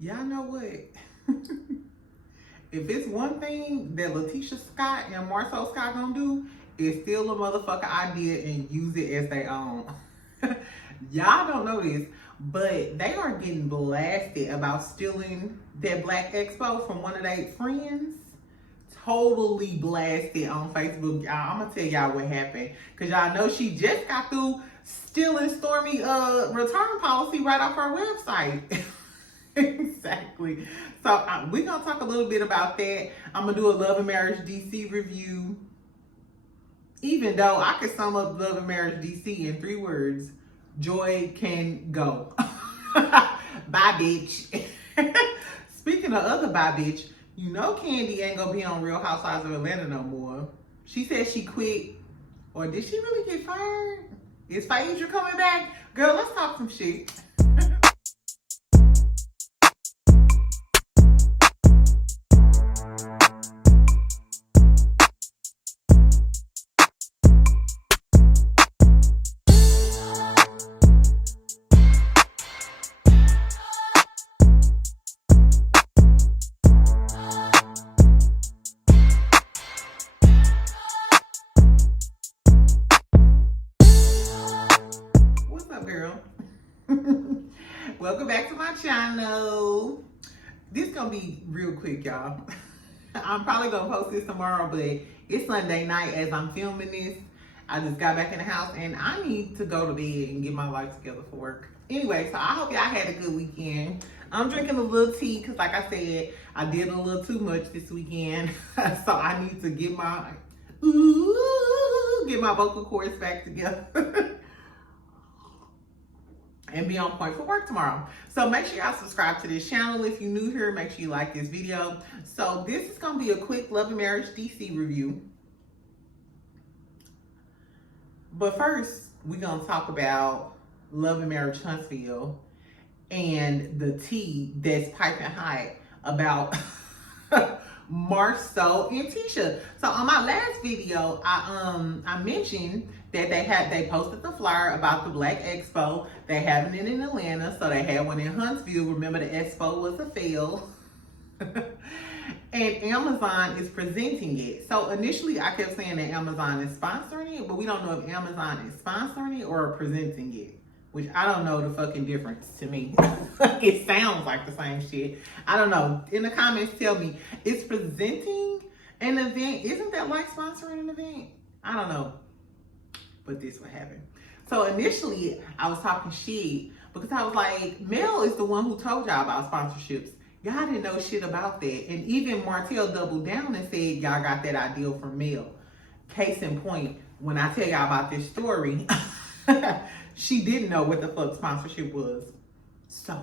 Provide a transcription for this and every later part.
Y'all know what? If it's one thing that Tisha Scott and Marsau Scott gonna do, is steal a motherfucker idea and use it as their own. Y'all don't know this, but they are getting blasted about stealing that Black Expo from one of their friends. Totally blasted on Facebook. Y'all, I'm gonna tell y'all what happened, because y'all know she just got through stealing Stormy return policy right off her website. Exactly. So we're gonna talk a little bit about that. I'm gonna do a Love and Marriage DC review, even though I could sum up Love and Marriage DC in 3 words: joy can go. Bye, bitch. Speaking of other bye, bitch, you know Kandi ain't gonna be on Real Housewives of Atlanta no more. She said she quit, or did she really get fired? Is Phaedra coming back? Girl, let's talk some shit. Welcome back to my channel. This gonna be real quick, y'all. I'm probably gonna post this tomorrow, but it's Sunday night as I'm filming this. I just got back in the house and I need to go to bed and get my life together for work. Anyway, so I hope y'all had a good weekend. I'm drinking a little tea because, like I said, I did a little too much this weekend. So I need to get my vocal cords back together. And be on point for work tomorrow. So make sure y'all subscribe to this channel. If you're new here, make sure you like this video. So this is gonna be a quick Love and Marriage DC review. But first, we're gonna talk about Love and Marriage Huntsville and the tea that's piping hot about Marsau and Tisha. So on my last video, I mentioned that they posted the flyer about the Black Expo. They having it in Atlanta, so they had one in Huntsville. Remember, the Expo was a fail. And Amazon is presenting it. So initially I kept saying that Amazon is sponsoring it, but we don't know if Amazon is sponsoring it or presenting it, which I don't know the fucking difference to me. It sounds like the same shit. I don't know. In the comments, tell me, it's presenting an event. Isn't that like sponsoring an event? I don't know. But this what happened. So initially I was talking shit because I was like, Mel is the one who told y'all about sponsorships. Y'all didn't know shit about that. And even Martell doubled down and said y'all got that idea from Mel. Case in point, when I tell y'all about this story, she didn't know what the fuck sponsorship was. So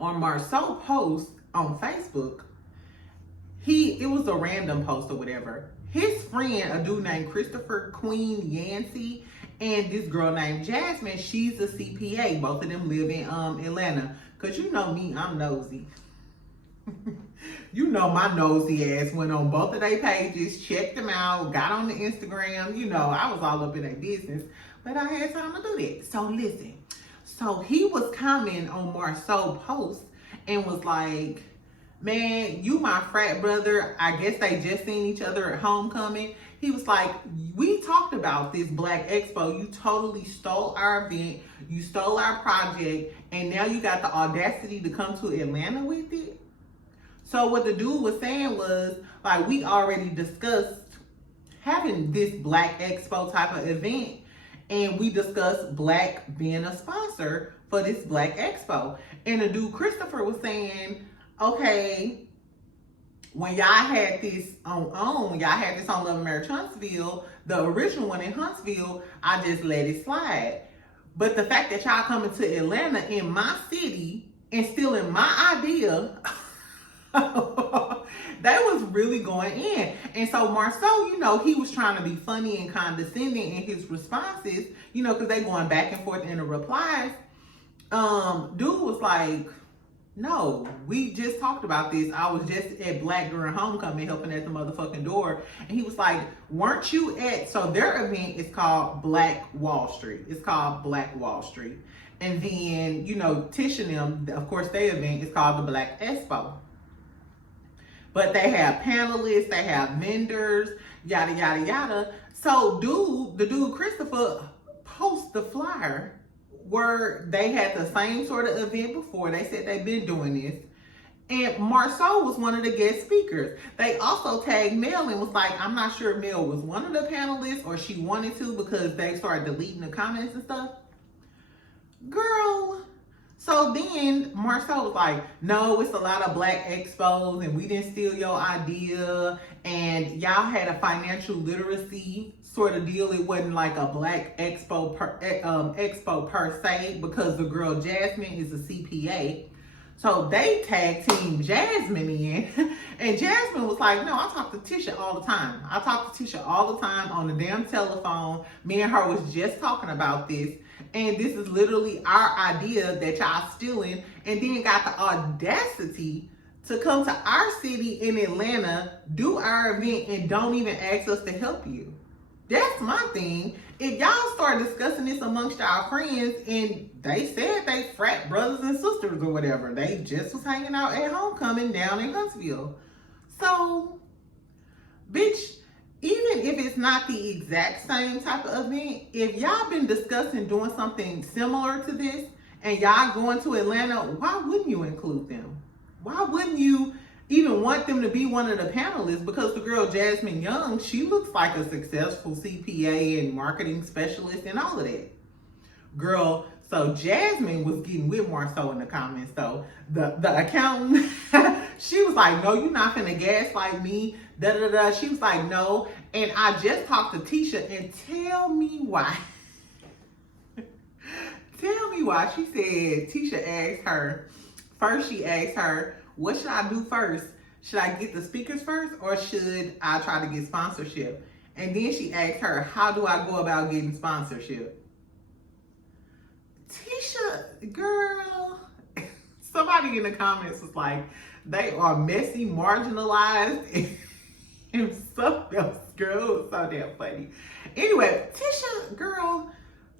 on Marsau post on Facebook, it was a random post or whatever. His friend, a dude named Christopher Queen Yancey, and this girl named Jasmine, she's a CPA. Both of them live in Atlanta. Cause you know me, I'm nosy. You know my nosy ass went on both of their pages, checked them out, got on the Instagram. You know, I was all up in their business, but I had time to do that. So listen, so he was commenting on Marsau post and was like, man, you my frat brother. I guess they just seen each other at homecoming. He was like, we talked about this Black Expo. You totally stole our event. You stole our project. And now you got the audacity to come to Atlanta with it. So what the dude was saying was, like, we already discussed having this Black Expo type of event. And we discussed Black being a sponsor for this Black Expo. And the dude, Christopher, was saying, okay, when y'all had this on Love and Marriage Huntsville, the original one in Huntsville, I just let it slide. But the fact that y'all coming to Atlanta in my city and stealing my idea, that was really going in. And so Marsau, you know, he was trying to be funny and condescending in his responses, you know, because they going back and forth in the replies. Dude was like, no, we just talked about this. I was just at Black during homecoming helping at the motherfucking door. And he was like, weren't you at, so their event is called Black Wall Street. It's called Black Wall Street. And then, you know, Tisha and them, of course, their event is called the Black Expo. But they have panelists, they have vendors, yada, yada, yada. So the dude Christopher posts the flyer where they had the same sort of event before. They said they've been doing this. And Marsau was one of the guest speakers. They also tagged Mel and was like, I'm not sure if Mel was one of the panelists or she wanted to because they started deleting the comments and stuff. Girl. So then Marsau was like, no, it's a lot of Black Expos and we didn't steal your idea. And y'all had a financial literacy sort of deal. It wasn't like a Black Expo expo per se because the girl Jasmine is a CPA. So they tag team Jasmine in, and Jasmine was like, no, I talk to Tisha all the time. I talk to Tisha all the time on the damn telephone. Me and her was just talking about this, and this is literally our idea that y'all stealing, and then got the audacity to come to our city in Atlanta, do our event, and don't even ask us to help you. That's my thing. If y'all start discussing this amongst our friends and they said they frat brothers and sisters or whatever, they just was hanging out at homecoming down in Huntsville. So, bitch, even if it's not the exact same type of event, if y'all been discussing doing something similar to this and y'all going to Atlanta, why wouldn't you include them? Why wouldn't you even want them to be one of the panelists? Because the girl Jasmine Young, she looks like a successful CPA and marketing specialist and all of that. Girl, so Jasmine was getting with Marsau in the comments though. The accountant, she was like, no, you're not finna gaslight me, da da da. She was like, no. And I just talked to Tisha and tell me why. Tell me why. She said, Tisha asked her, first she asked her, what should I do first? Should I get the speakers first or should I try to get sponsorship? And then she asked her, how do I go about getting sponsorship? Tisha, girl, somebody in the comments was like, they are messy, marginalized, and something else, girl. It was so damn funny. Anyway, Tisha, girl,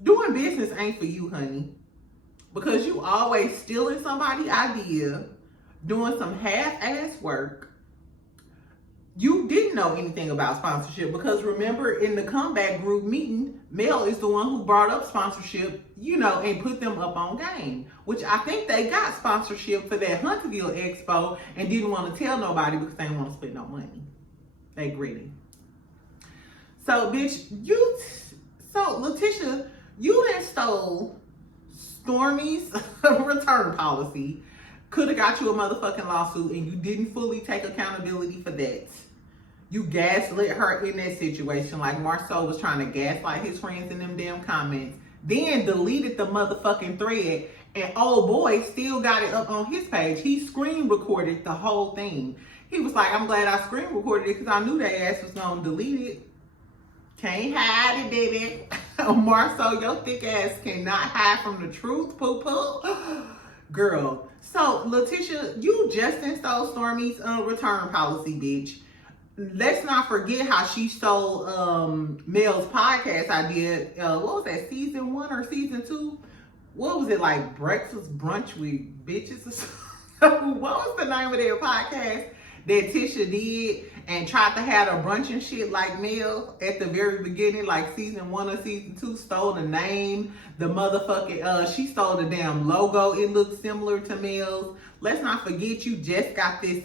doing business ain't for you, honey. Because you always stealing somebody's idea, doing some half-ass work. You didn't know anything about sponsorship because remember in the comeback group meeting, Mel is the one who brought up sponsorship, you know, and put them up on game, which I think they got sponsorship for that Huntsville Expo and didn't want to tell nobody because they didn't want to spend no money. They greedy. So, bitch, Letitia, you done stole Stormy's return policy. Could have got you a motherfucking lawsuit and you didn't fully take accountability for that. You gaslit her in that situation like Marsau was trying to gaslight his friends in them damn comments. Then deleted the motherfucking thread and old boy still got it up on his page. He screen recorded the whole thing. He was like, I'm glad I screen recorded it because I knew that ass was going to delete it. Can't hide it, baby. Marsau, your thick ass cannot hide from the truth, poo-poo. Girl. So, Letitia, you just installed Stormy's return policy, bitch. Let's not forget how she stole Mel's podcast idea. What was that, season 1 or season 2? What was it, like breakfast brunch with bitches or something? What was the name of their podcast that Tisha did and tried to have a brunch and shit like Mel at the very beginning, like season 1 or season 2, stole the name, the motherfucking, she stole the damn logo. It looked similar to Mel's. Let's not forget you just got this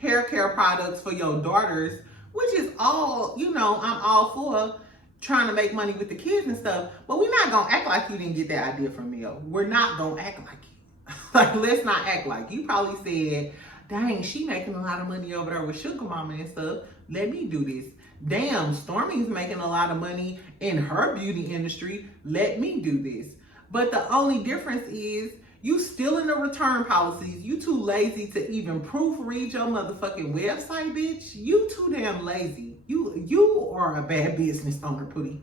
hair care products for your daughters, which is all, you know, I'm all for trying to make money with the kids and stuff, but we're not gonna act like you didn't get that idea from Mel. We're not gonna act like it. Like, let's not act like. You probably said, dang, she making a lot of money over there with Sugar Mama and stuff. Let me do this. Damn, Stormy's making a lot of money in her beauty industry. Let me do this. But the only difference is you still in the return policies. You too lazy to even proofread your motherfucking website, bitch. You too damn lazy. You are a bad business owner, Pootie.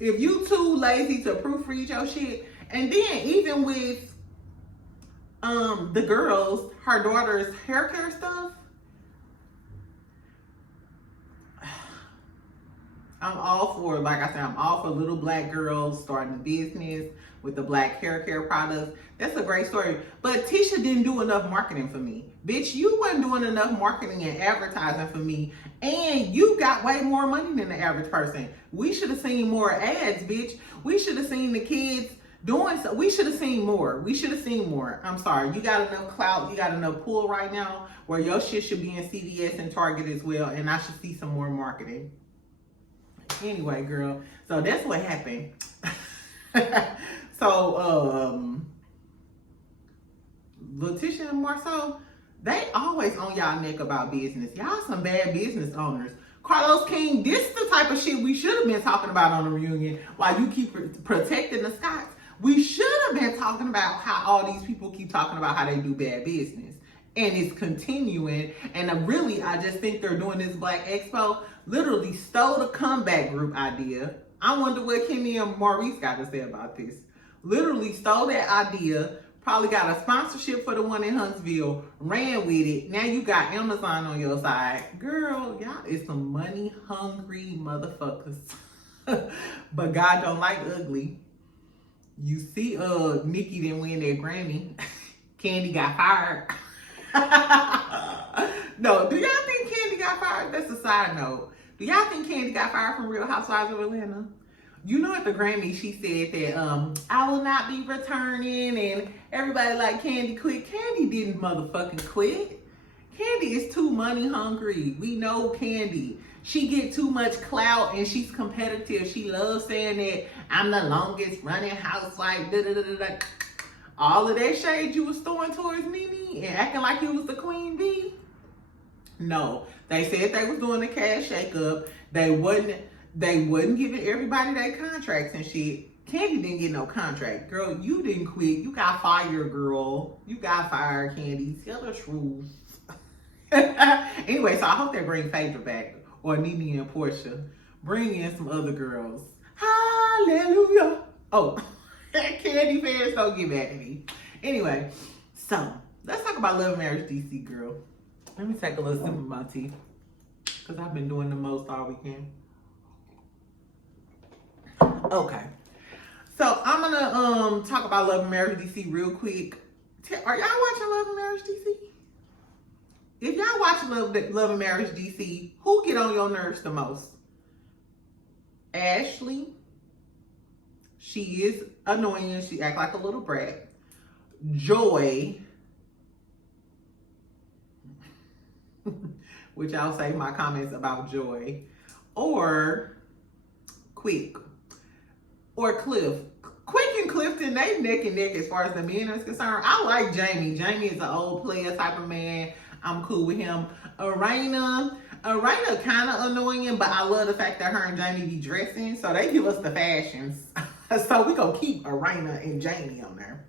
If you too lazy to proofread your shit, and then even with the girls, her daughter's hair care stuff, I'm all for, like I said, I'm all for little black girls starting a business, with the black hair care products. That's a great story. But Tisha didn't do enough marketing for me. Bitch, you wasn't doing enough marketing and advertising for me. And you got way more money than the average person. We should have seen more ads, bitch. We should have seen the kids doing so. We should have seen more. We should have seen more. I'm sorry. You got enough clout. You got enough pull right now where your shit should be in CVS and Target as well. And I should see some more marketing. Anyway, girl. So that's what happened. So, Tisha and Marsau, they always on y'all neck about business. Y'all some bad business owners. Carlos King, this is the type of shit we should have been talking about on the reunion while you keep protecting the Scotts. We should have been talking about how all these people keep talking about how they do bad business. And it's continuing. And really, I just think they're doing this Black Expo, literally stole the comeback group idea. I wonder what Kandi and Maurice got to say about this. Literally stole that idea, probably got a sponsorship for the one in Huntsville, ran with it. Now you got Amazon on your side. Girl, y'all is some money hungry motherfuckers. But God don't like ugly. You see, Nikki didn't win that Grammy. Kandi got fired. No, do y'all think Kandi got fired? That's a side note. Do y'all think Kandi got fired from Real Housewives of Atlanta? You know at the Grammy, she said that, I will not be returning, and everybody like Kandi quit. Kandi didn't motherfucking quit. Kandi is too money hungry. We know Kandi. She get too much clout and she's competitive. She loves saying that I'm the longest running housewife. Da, da, da, da, da. All of that shade you was throwing towards Mimi and acting like you was the queen bee. No, they said they was doing the cash shake-up. They wasn't giving everybody their contracts and shit. Kandi didn't get no contract. Girl, you didn't quit. You got fired, girl. You got fired, Kandi. Tell the truth. Anyway, so I hope they bring Phaedra back. Or Nene and Portia. Bring in some other girls. Hallelujah. Oh, Kandi fans, don't get mad at me. Anyway, so let's talk about Love and Marriage DC, girl. Let me take a little sip of my tea. Because I've been doing the most all weekend. Okay. So I'm gonna talk about Love and Marriage DC real quick. Are y'all watching Love and Marriage DC? If y'all watch Love and Marriage DC, who get on your nerves the most? Ashley. She is annoying. She act like a little brat. Joy. Which I'll save my comments about Joy. Or Quick. Or Cliff. Quick and Clifton, they neck and neck as far as the men is concerned. I like Jamie. Jamie is an old player type of man. I'm cool with him. Erana kind of annoying, but I love the fact that her and Jamie be dressing. So they give us the fashions. So we gonna keep Erana and Jamie on there.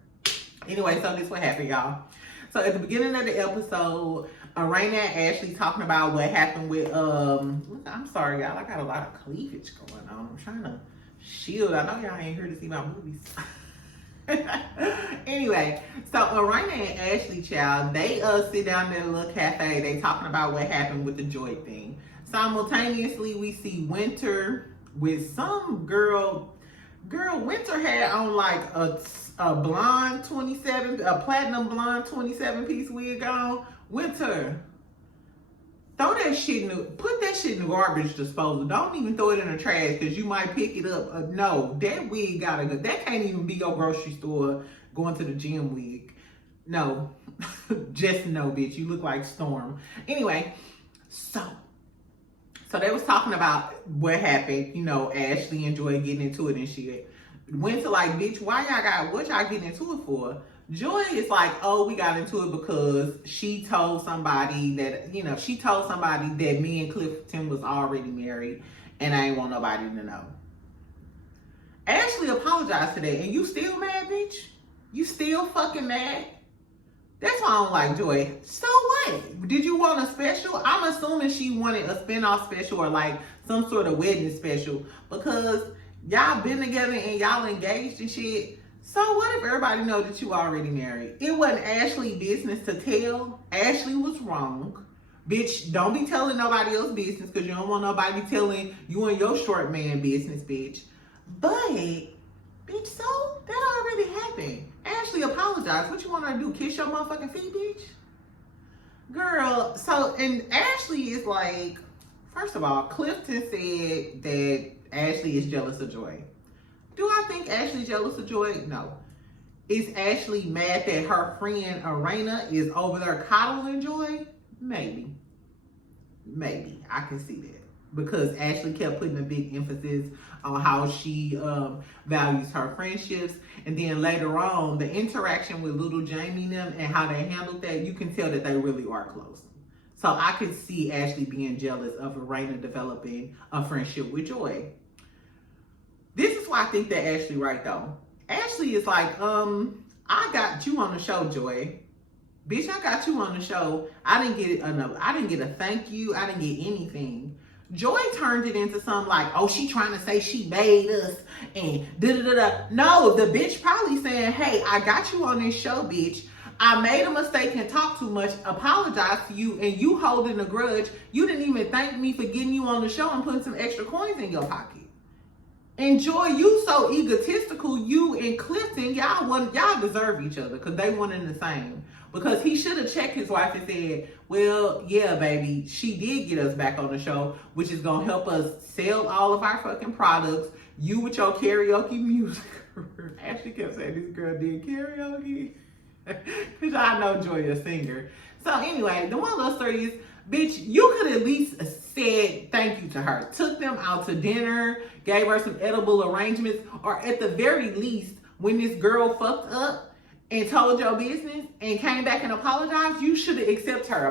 Anyway, so this what happened, y'all. So at the beginning of the episode, Erana and Ashley talking about what happened with, I'm sorry, y'all. I got a lot of cleavage going on. I'm trying to shield. I know y'all ain't here to see my movies. Anyway, so Erana and Ashley, child, they sit down in a little cafe. They talking about what happened with the Joy thing. Simultaneously, we see Winter with some girl. Winter had on like a blonde 27, a platinum blonde 27-piece wig on. Winter, throw that shit put that shit in the garbage disposal. Don't even throw it in the trash because you might pick it up. No, that wig gotta go. That can't even be your grocery store going to the gym wig. No, just no, bitch. You look like Storm. Anyway, so they was talking about what happened. You know, Ashley and Joy getting into it and shit. Winter like, bitch, what y'all getting into it for? Joy is like, oh, we got into it because she told somebody that, me and Clifton was already married and I ain't want nobody to know. Ashley apologized to that and you still mad, bitch? You still fucking mad? That's why I don't like Joy. So what? Did you want a special? I'm assuming she wanted a spinoff special or like some sort of wedding special because y'all been together and y'all engaged and shit. So what if everybody know that you already married? It wasn't Ashley's business to tell. Ashley was wrong. Bitch, don't be telling nobody else's business because you don't want nobody telling you and your short man business, bitch. But Bitch, so that already happened. Ashley apologized. What you want her to do? Kiss your motherfucking feet, bitch? Girl, so, and Ashley is like, first of all, Clifton said that Ashley is jealous of Joy. Do I think Ashley's jealous of Joy? No. Is Ashley mad that her friend Erana is over there coddling Joy? Maybe. Maybe. I can see that. Because Ashley kept putting a big emphasis on how she values her friendships. And then later on, the interaction with little Jamie and them and how they handled that, you can tell that they really are close. So I could see Ashley being jealous of Erana developing a friendship with Joy. This is why I think that Ashley right though. Ashley is like, I got you on the show, Joy. Bitch, I got you on the show. I didn't get a thank you. I didn't get anything. Joy turned it into something like, oh, she trying to say she made us and da-da-da-da. No, the bitch probably saying, hey, I got you on this show, bitch. I made a mistake and talked too much, apologize to you, and you holding a grudge. You didn't even thank me for getting you on the show and putting some extra coins in your pocket. And Joy, you so egotistical, you and Clifton, y'all deserve each other because they one and the same. Because he should have checked his wife and said, well, yeah, baby, she did get us back on the show, which is going to help us sell all of our fucking products. You with your karaoke music. Ashley kept saying this girl did karaoke. Because I know Joy a singer. So anyway, the one little story is, bitch, you could at least said thank you to her. Took them out to dinner, gave her some edible arrangements, or at the very least, when this girl fucked up, and told your business and came back and apologized, you should have accepted her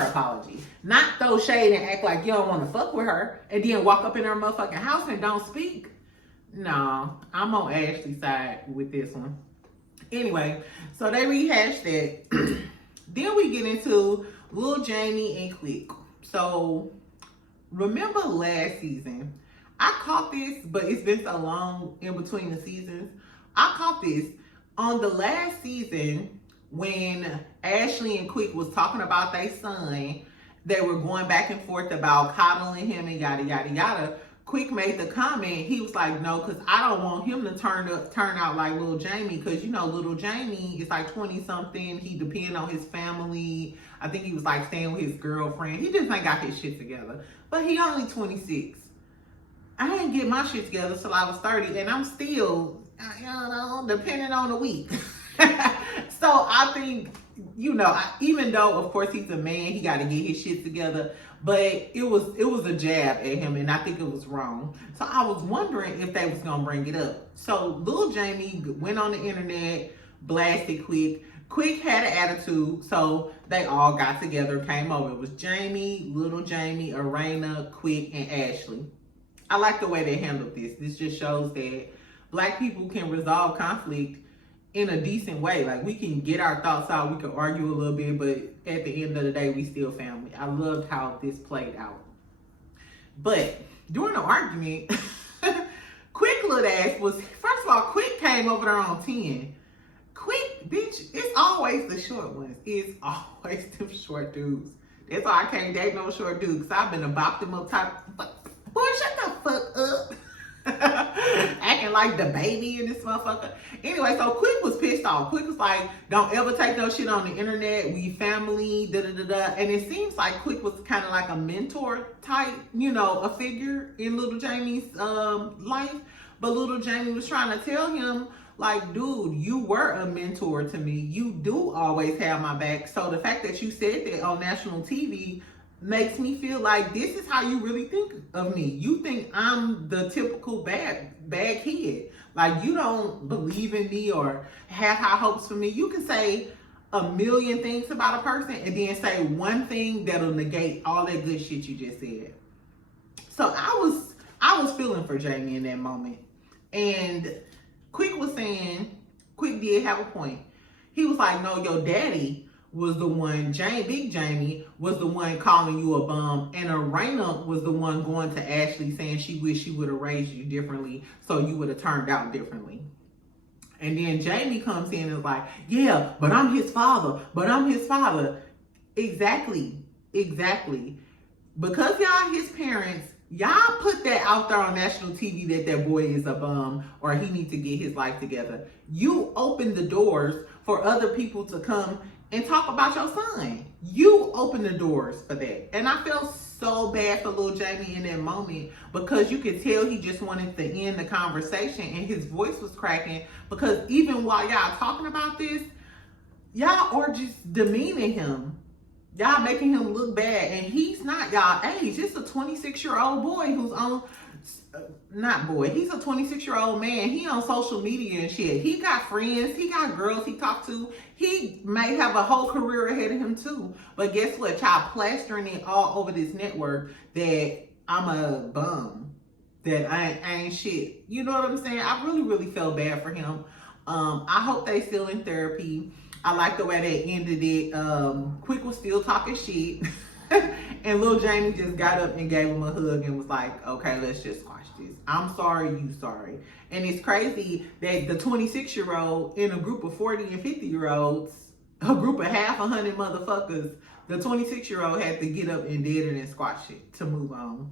apology. Not throw shade and act like you don't want to fuck with her and then walk up in her motherfucking house and don't speak. No, I'm on Ashley's side with this one. Anyway, so they rehashed that. Then we get into Lil Jamie and Quick. So remember last season, I caught this, but it's been so long in between the seasons. I caught this on the last season when Ashley and Quick was talking about their son. They were going back and forth about coddling him and yada, yada, yada. Quick made the comment, he was like, no, because I don't want him to turn out like Lil Jamie, because you know Lil Jamie is like 20-something. He depends on his family. I think he was like staying with his girlfriend. He just ain't got his shit together. But he only 26. I didn't get my shit together till I was 30, and I'm still, you know, depending on the week. So I think, you know, even though of course he's a man, he got to get his shit together, but it was a jab at him, and I think it was wrong. So I was wondering if they was gonna bring it up. So Lil Jamie went on the internet, blasted Quick. Quick had an attitude, so they all got together, came over. It was Jamie, Little Jamie, Erana, Quick, and Ashley. I like the way they handled this. This just shows that Black people can resolve conflict in a decent way. Like, we can get our thoughts out, we can argue a little bit, but at the end of the day, we still family. I loved how this played out. But during the argument, Quick little ass was, first of all, Quick came over there on 10. Quick, bitch, it's always the short ones. It's always them short dudes. That's why I can't date no short dude, because I've been a bop them up top. Boy, shut the fuck up. Acting like the baby in this motherfucker. Anyway, so Quick was pissed off. Quick was like, don't ever take no shit on the internet. We family, da-da-da-da. And it seems like Quick was kind of like a mentor type, you know, a figure in Little Jamie's life. But Little Jamie was trying to tell him, like, dude, you were a mentor to me. You do always have my back. So the fact that you said that on national TV makes me feel like this is how you really think of me. You think I'm the typical bad kid. Like, you don't believe in me or have high hopes for me. You can say a million things about a person and then say one thing that'll negate all that good shit you just said. So I was feeling for Jamie in that moment. And Quick was saying, Quick did have a point. He was like, no, your daddy was the one, Big Jamie was the one calling you a bum, and Erana was the one going to Ashley saying she wished she would have raised you differently so you would have turned out differently. And then Jamie comes in and is like, yeah, but I'm his father, Exactly. Because y'all his parents, Y'all put that out there on national TV that boy is a bum or he needs to get his life together. You open the doors for other people to come and talk about your son. You open the doors for that. And I felt so bad for little Jamie in that moment because you could tell he just wanted to end the conversation and his voice was cracking because even while y'all talking about this, y'all are just demeaning him. Y'all making him look bad, and he's not y'all age. It's a 26-year-old boy who's on, not boy, he's a 26-year-old man. He on social media and shit. He got friends, he got girls he talked to. He may have a whole career ahead of him too. But guess what? Y'all plastering it all over this network that I'm a bum, that I ain't shit. You know what I'm saying? I really, really felt bad for him. I hope they still in therapy. I like the way they ended it. Quick was still talking shit. And little Jamie just got up and gave him a hug and was like, okay, let's just squash this. I'm sorry, you sorry. And it's crazy that the 26-year-old in a group of 40 and 50-year-olds, a group of half 100 motherfuckers, the 26-year-old had to get up and did it and squash it to move on.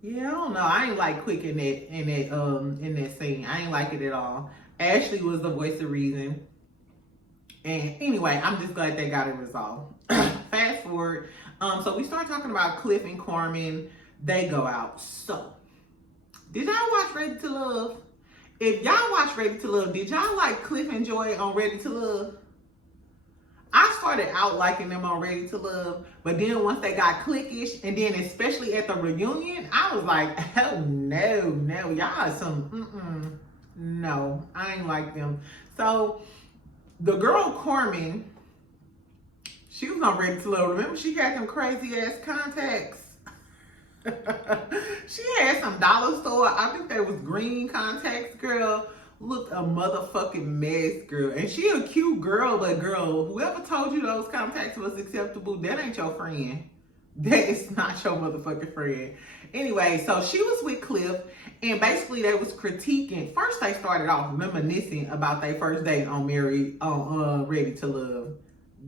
Yeah, I don't know. I ain't like Quick in that scene. I ain't like it at all. Ashley was the voice of reason. And anyway, I'm just glad they got it resolved. Fast forward. So we start talking about Cliff and Carmen. They go out. So, did y'all watch Ready to Love? If y'all watch Ready to Love, did y'all like Cliff and Joy on Ready to Love? I started out liking them on Ready to Love, but then once they got cliquish, and then especially at the reunion, I was like, oh no, y'all some, no, I ain't like them. So, the girl Carmen, she was on Ready to Love. Remember, she had them crazy ass contacts. She had some dollar store, I think they was green contacts, girl. Looked a motherfucking mess, girl. And she a cute girl, but girl, whoever told you those contacts was acceptable, that ain't your friend. That is not your motherfucking friend. Anyway, so she was with Cliff, and basically they was critiquing. First, they started off reminiscing about their first date on Ready to Love.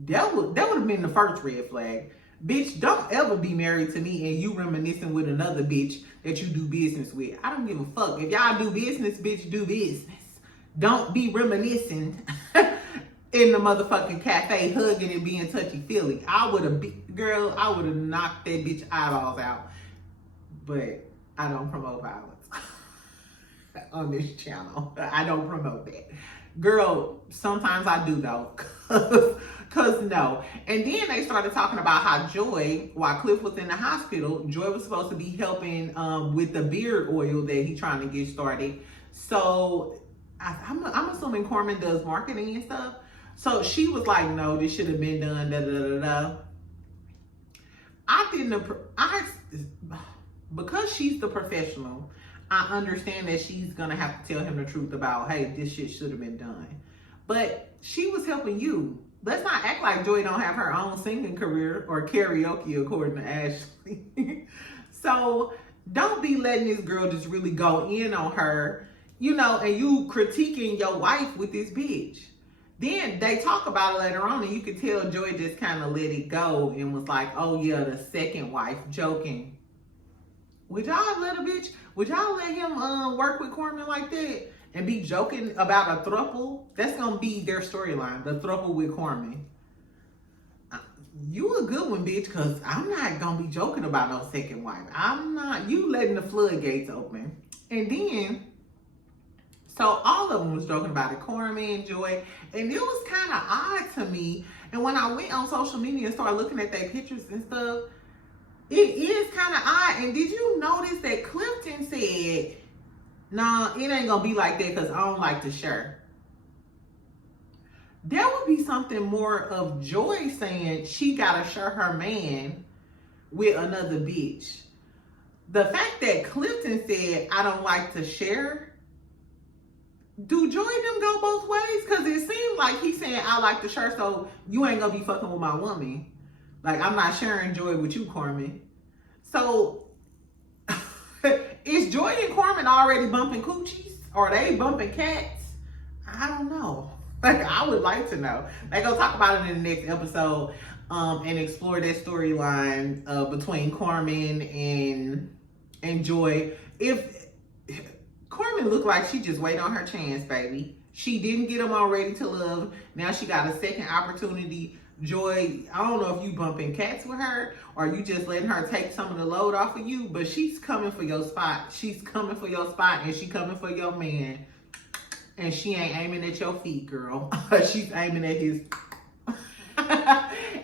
That would have been the first red flag. Bitch, don't ever be married to me and you reminiscing with another bitch that you do business with. I don't give a fuck. If y'all do business, bitch, do business. Don't be reminiscing in the motherfucking cafe, hugging and being touchy-feely. I would have knocked that bitch eyeballs out. But I don't promote violence on this channel. I don't promote that. Girl, sometimes I do though. Cause no. And then they started talking about how Joy, while Cliff was in the hospital, Joy was supposed to be helping with the beard oil that he's trying to get started. So I'm assuming Carmen does marketing and stuff. So she was like, no, this should have been done, because she's the professional, I understand that she's gonna have to tell him the truth about, hey, this shit should have been done. But she was helping you. Let's not act like Joy don't have her own singing career or karaoke, according to Ashley. So don't be letting this girl just really go in on her, you know, and you critiquing your wife with this bitch. Then they talk about it later on, and you can tell Joy just kind of let it go and was like, oh yeah, the second wife, joking. Would y'all let him work with Carmen like that and be joking about a throuple? That's gonna be their storyline, the throuple with Carmen. You a good one, bitch, because I'm not gonna be joking about no second wife. You letting the floodgates open. And then, so all of them was joking about it, Carmen, Joy, and it was kind of odd to me. And when I went on social media and started looking at their pictures and stuff, it is kind of odd. And did you notice that Clifton said, nah, it ain't gonna be like that because I don't like to share? There would be something more of Joy saying she gotta share her man with another bitch. The fact that Clifton said, I don't like to share, do Joy and them go both ways? Because it seems like he's saying, I like to share, so you ain't gonna be fucking with my woman. Like, I'm not sharing Joy with you, Carmen. So, is Joy and Carmen already bumping coochies? Or are they bumping cats? I don't know. Like, I would like to know. They're gonna talk about it in the next episode. and explore that storyline between Carmen and Joy. If Carmen looked like she just waited on her chance, baby. She didn't get him on Ready to Love. Now she got a second opportunity. Joy, I don't know if you bumping cats with her or you just letting her take some of the load off of you, but she's coming for your spot. She's coming for your spot, and she coming for your man. And she ain't aiming at your feet, girl. She's aiming at his.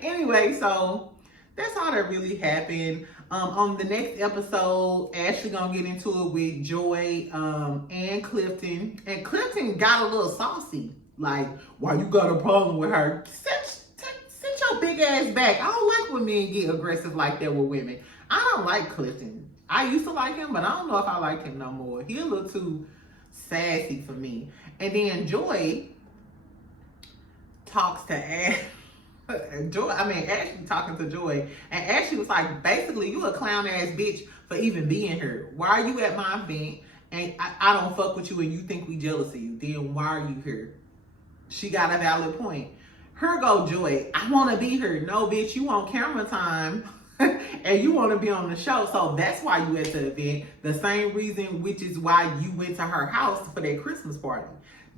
Anyway, so that's all that really happened. On the next episode, Ashley gonna get into it with Joy and Clifton. And Clifton got a little saucy. Like, why you got a problem with her? Sit your big ass back. I don't like when men get aggressive like that with women. I don't like Clifton. I used to like him, but I don't know if I like him no more. He a little too sassy for me. And then Joy talks to Ashley talking to Joy, and Ashley was like, basically, you a clown ass bitch for even being here. Why are you at my event and I don't fuck with you and you think we jealous of you? Then why are you here? She got a valid point. Her go Joy, I want to be here. No, bitch, you want camera time and you want to be on the show. So that's why you at the event. The same reason, which is why you went to her house for their Christmas party.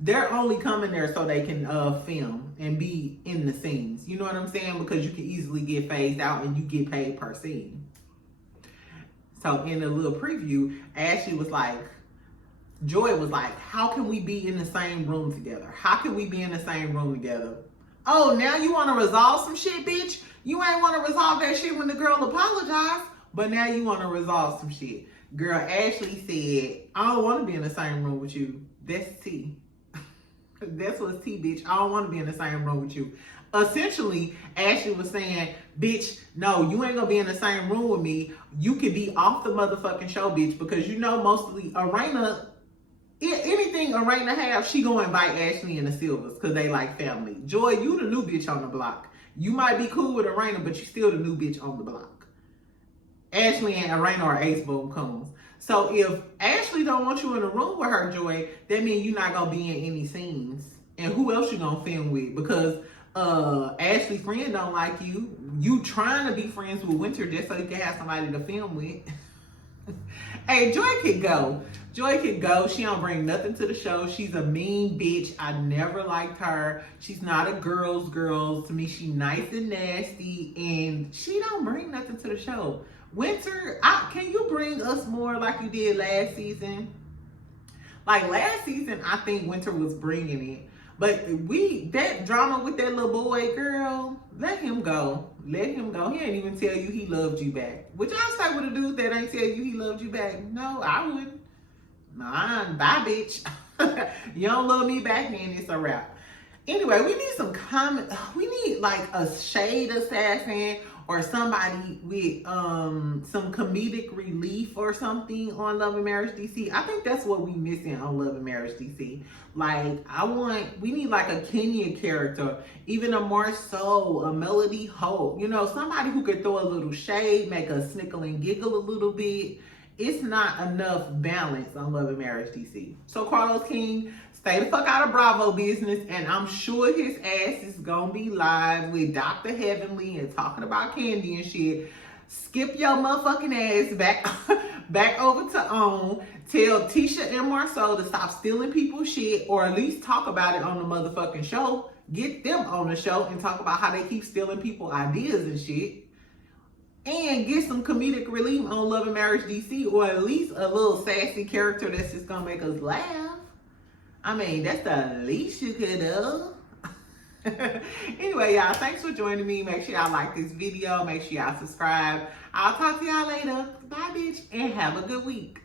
They're only coming there so they can film and be in the scenes. You know what I'm saying? Because you can easily get phased out and you get paid per scene. So in a little preview, Ashley was like, Joy was like, how can we be in the same room together? How can we be in the same room together? Oh, now you want to resolve some shit, bitch? You ain't want to resolve that shit when the girl apologized, but now you want to resolve some shit. Girl, Ashley said, I don't want to be in the same room with you. That's tea. That's what's tea, bitch. I don't want to be in the same room with you. Essentially, Ashley was saying, bitch, no, you ain't gonna be in the same room with me. You can be off the motherfucking show, bitch, because you know mostly Erana, anything Erana have, she gonna invite Ashley and the Silvers because they like family. Joy, you the new bitch on the block. You might be cool with Erana, but you still the new bitch on the block. Ashley and Erana are ace boom coons. So if Ashley don't want you in the room with her, Joy, that means you're not gonna be in any scenes. And who else you gonna film with? Because Ashley's friend don't like you. You trying to be friends with Winter just so you can have somebody to film with. Hey, Joy could go. Joy could go. She don't bring nothing to the show. She's a mean bitch. I never liked her. She's not a girl's girl. To me, she nice and nasty. And she don't bring nothing to the show. Winter, can you bring us more like you did last season? Like last season, I think Winter was bringing it. But that drama with that little boy, girl, let him go. Let him go. He ain't even tell you he loved you back. Would y'all say with a dude that ain't tell you he loved you back? No, I wouldn't. Nah, bye, bitch. You don't love me back, then it's a wrap. Anyway, we need some comment. We need like a shade assassin or somebody with some comedic relief or something on Love and Marriage DC. I think that's what we missing on Love and Marriage DC. Like, we need like a Kenya character, even a Marsau, a Melody Hope, you know, somebody who could throw a little shade, make us snickle and giggle a little bit. It's not enough balance on Love and Marriage DC. So Carlos King, stay the fuck out of Bravo business, and I'm sure his ass is gonna be live with Dr. Heavenly and talking about Kandi and shit. Skip your motherfucking ass back over to OWN. Tell Tisha and Marsau to stop stealing people's shit, or at least talk about it on the motherfucking show. Get them on the show and talk about how they keep stealing people's ideas and shit. And get some comedic relief on Love and Marriage DC, or at least a little sassy character that's just gonna make us laugh. I mean, that's the least you could do. Anyway, y'all, thanks for joining me. Make sure y'all like this video. Make sure y'all subscribe. I'll talk to y'all later. Bye, bitch, and have a good week.